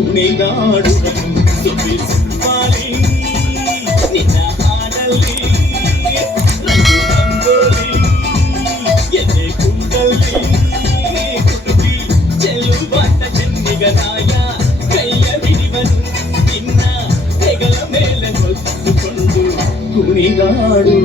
ಕುಣಿದಾಡು ಸುಬ್ಬಿ ಸುಬ್ಬಾಲಿ ನಿನ್ನ ಹಾಡಲ್ಲಿ ರಂಗು ರಂಗೋಲಿ ಎದೆ ಕುಂಡಲ್ಲಿ ಕುಟುಕಿ ಚೆಲ್ಲುವಾಟ ಚೆನ್ನಿಗನಾಯ ಕೈಯ ಹಿಡಿವನು ನಿನ್ನ ಹೆಗಲ ಮೇಲೆ ಹೊತ್ತುಕೊಂಡು ಕುಣಿದಾಡು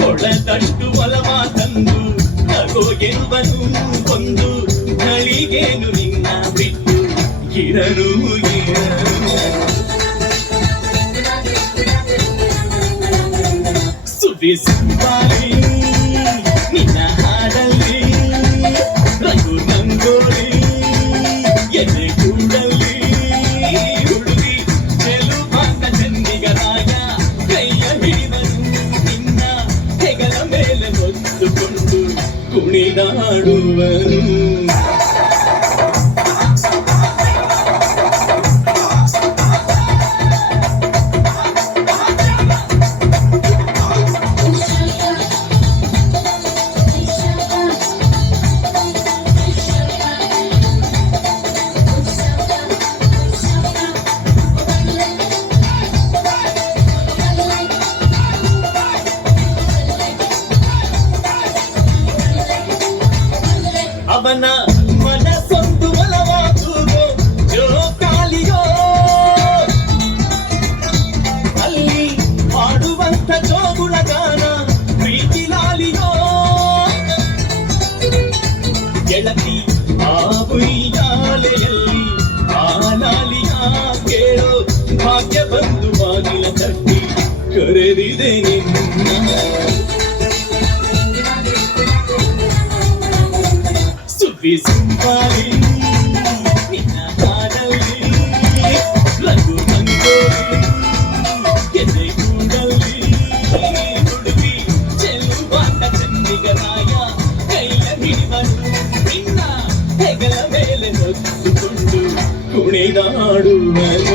ಕೊಳದಷ್ಟು ಒಲವ ತಂದು ನಗೋಗೆರುವನು ಒಂದು ಗಳಿಗೇನು ನಿನ್ನ ಬಿಟ್ಟು ಇರಲು ಇರಲು ಸುರಿಸುತ್ತಾಳೆ ನಿನ್ನ ಹಾಡಲ್ಲಿ ರಂಗು ರಂಗೋಲಿ ಎದೆ ಕೂಡಲ್ಲಿ ಹುಡುಗಿ ಚೆಲುವಾದ ಚಂದಿಗರಾಯ ಕೈಯ ಹಿಡಿದನು ನಿನ್ನ ಹೆಗಲ ಮೇಲೆ ಹೊತ್ತುಕೊಂಡು ಕುಣಿದಾಡುವನು ಅವನ ಮನಸ್ಸೊಂದು ಬಲವಾಗುವುದು ಜೋಕಾಲಿಯೋ ಅಲ್ಲಿ ಹಾಡುವಂತ ಜೋಗುಳ ಗಾನ, ಪ್ರೀತಿ ಲಾಲಿಯೋ? ಗೆಳತಿ, ಆ ಉಯ್ಯಾಲೆಯಲ್ಲಿ ಆ ಲಾಲಿಯ ಕೇಳೋ ಭಾಗ್ಯ ಬಂದು ಬಾಗಿಲ ತಟ್ಟಿ ಕರೆದಿದೆ ನಿನ್ನ. ಸುದ್ದಿ ಸಿಂಪಾಲಿ ನಿನ್ನ ಹಾಡಲ್ಲಿ ಲಘು ರಂಗೋಲಿ ಎದೆ ಕೂಡಲ್ಲಿ ಹುಡುಗಿ ಚೆಲುವಾದ ಚಂದಿಗರಾಯ ಕೈಯ ಹಿಡಿದನು ನಿನ್ನ ಹೆಗಲ ಮೇಲೆ ಹೊತ್ತುಕೊಂಡು ಕುಣಿದಾಡುವನು